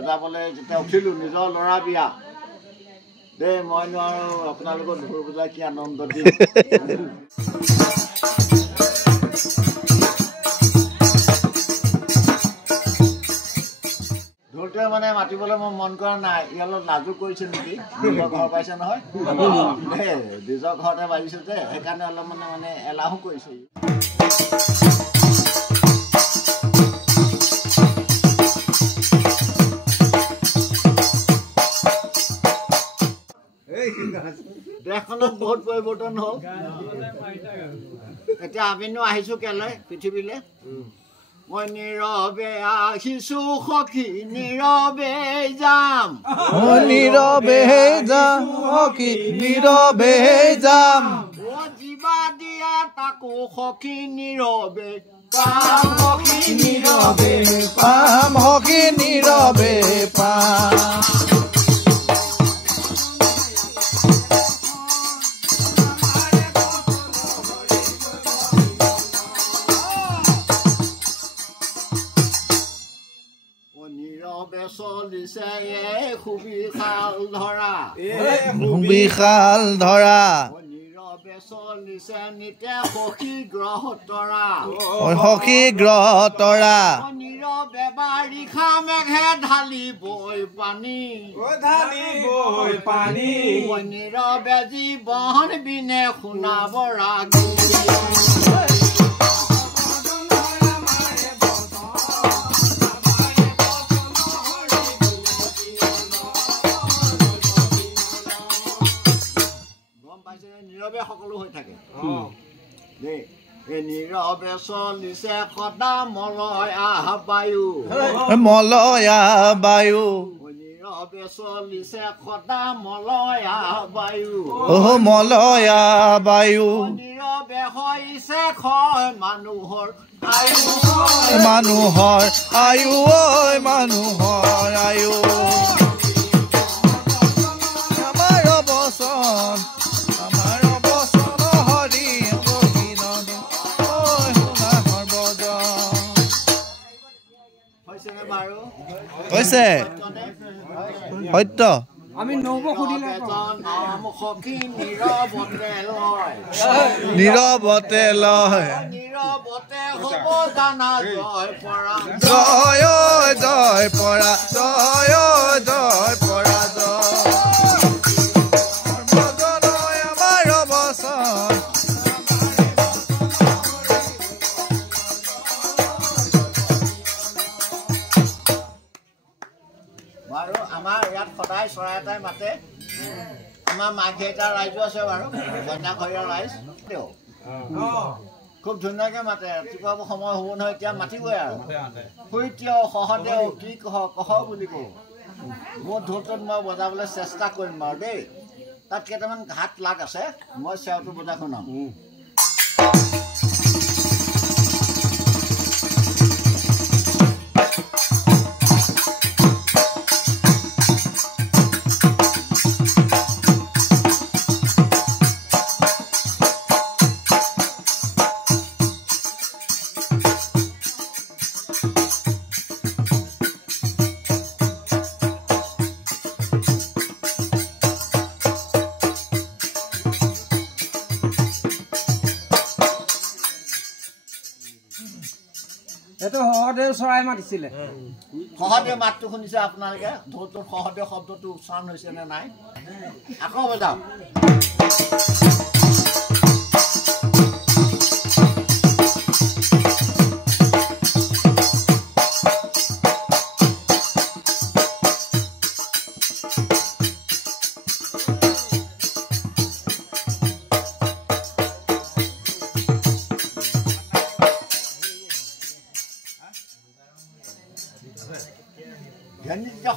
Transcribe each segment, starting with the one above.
বজাবলৈ যেতিয়া উঠিলোঁ নিজৰ ল'ৰা বিয়া দে মই নোৱাৰো আপোনালোকৰ ঢোল বজাই কি আনন্দ দিম ঢোলটোৱে মানে মাতিবলৈ মই মন কৰা নাই ই অলপ লাজু কৰিছে নেকি নিজৰ ঘৰ পাইছে নহয় নিজৰ ঘৰতে বাজিছে যে সেইকাৰণে অলপ মানে এলাহো কৰিছে দেশখনত বহুত পৰিৱৰ্তন হ'ল এতিয়া আমিনো আহিছো কেলৈ পৃথিৱীলৈ মই নীৰৱে আহিছো সখী নীৰৱে যাম নীৰৱে যাম সখী নীৰৱে যাম জীৱা দিয়া তাকো সখী নীৰৱে পাম সখী নীৰৱে পাম সখী নীৰৱে পাম চলিছে সুবিশাল ধৰা বিশাল ধৰা নীৰৱে চলিছে নিতে সখী গ্ৰহ তৰা সখী গ্ৰহ তৰা নীৰৱে বাৰিষা মেঘে ঢালিবই পানী নীৰৱে জীৱন বিনে শুনাব ৰাগী নীৰৱে সকলো হৈ থাকে নীৰৱে চলিছে সদা মলয়া বায়ু মলয়া বায়ু নীৰৱে চলিছে সদা মলয়া বায়ু মলয়া বায়ু নীৰৱে হৈছে ক্ষয় মানুহৰ আয়ু মানুহৰ আয়ু মানুহৰ আয়ু আমাৰ বচন হৈছে সত্য আমি নব খুদিলে নাম সখী নীৰৱতে লয় নীৰৱতে লয় নীৰৱতে হ'ব জানা জয় পৰা জয় জয় পৰা জয় জয় পৰা জয় আমাৰ বচন বাৰু আমাৰ ইয়াত সদায় চৰাই এটাই মাতে আমাৰ মাঘী এটা ৰাইজো আছে বাৰু কন্যাখৰীয়া ৰাইজ খুব ধুনীয়াকে মাতে ৰাতিপুৱা সময় হ'ব নহয় এতিয়া মাতিবই আৰু শুইতেও সহদেও কি কহ বুলি কওঁ মোৰ ঢোলটোত মই বজাবলৈ চেষ্টা কৰিম বাৰু দেই তাত কেইটামান ঘাট লাগ আছে মই চেওটো বজাই শুনাম সহদেৱ চৰাই মাতিছিলে সহদেৱ মাতটো শুনিছে আপোনালোকে ঢোলটোৰ সহদেৱ শব্দটো উচ্চাৰণ হৈছে নে নাই আকৌ বজাওক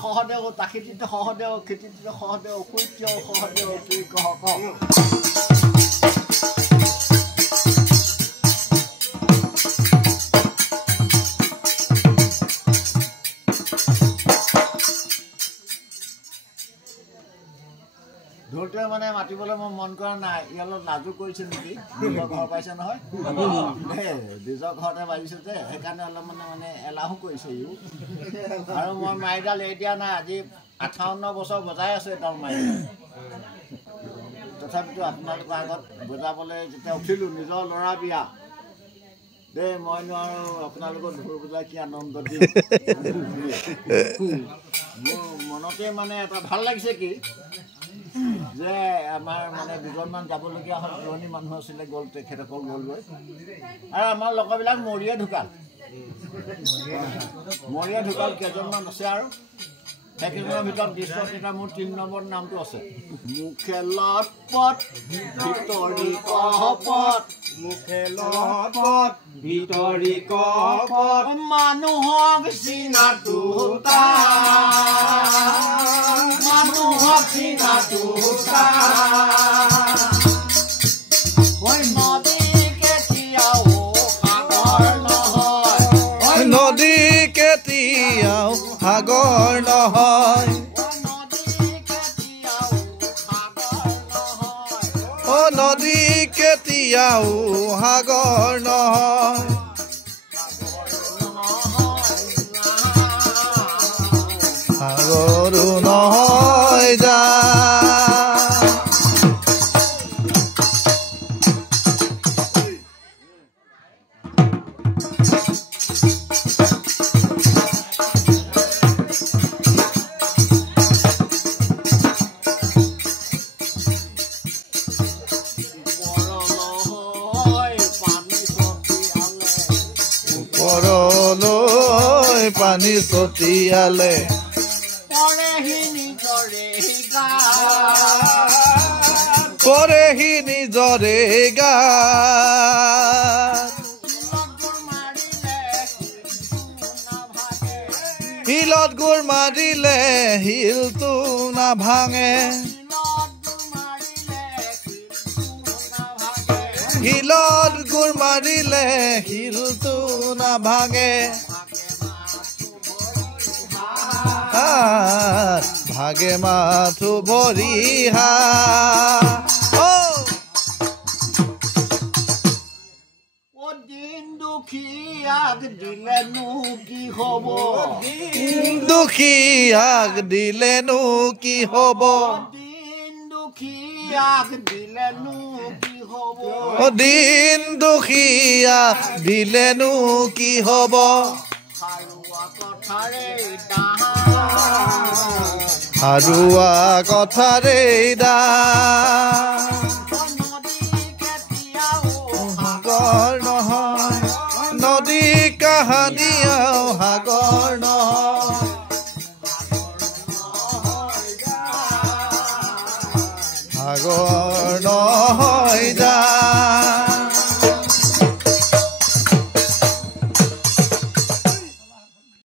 সহদেৱ তাকিতিত সহদেৱ খেতিত সহদেৱ সূৰ্য সহদেৱ কি কহ ঢোলটোৱে মানে মাতিবলৈ মই মন কৰা নাই ই অলপ লাজু কৰিছে নেকি নিজৰ ঘৰ পাইছে নহয় নিজৰ ঘৰতে বাজিছে যে সেইকাৰণে অলপ মানে এলাহো কৰিছে ইও আৰু মই মাৰিডাল এৰি দিয়া নাই আজি 58 বছৰ বজাই আছে এডাল মাৰি তথাপিতো আপোনালোকৰ আগত বজাবলৈ যেতিয়া উঠিলোঁ নিজৰ ল'ৰা বিয়া দে মই নোৱাৰো আপোনালোকৰ ঢোল বজাই কি আনন্দ দিম মোৰ মনতে মানে এটা ভাল লাগিছে কি যে আমাৰ মানে দুজনমান যাবলগীয়া হ'ল পুৰণি মানুহ আছিলে গ'ল তেখেতসকল গ'লগৈ আৰু আমাৰ লগৰবিলাক মৰিয়ে ঢুকাল কেইজনমান আছে আৰু সেইকেইজনৰ ভিতৰত দৃশ্যত এটা মোৰ 3 নম্বৰ নামটো আছে মুখে লটপট ভিতৰি কপট মানুহক চিনাটো নদী কেতিয়াও সাগৰ নহয় অ নদী কেতিয়াও সাগৰ নহয় সাগৰো নহয় যা ওপৰলৈ পানী ছটিয়ালে পৰেহি নিজৰে গাত শিলত গোৰ মাৰিলে শিলটো নাভাঙে শিলত গোৰ মাৰিলে শিলটো নাভাঙে ভাগে মাথো ভৰি দিন দুখীয়াক দিলেনো কি হ'ব দুখীয়াক দিলেনো কি হ'ব দিন দুখীয়াক দিলেনো কি হ'ব দিন দুখীয়া দিলেনো কি হ'ব হাৰুৱা কথাৰে সাগৰ নহয় নদী কাহানিয়াও সাগৰ নহয় সাগৰ নহয় যা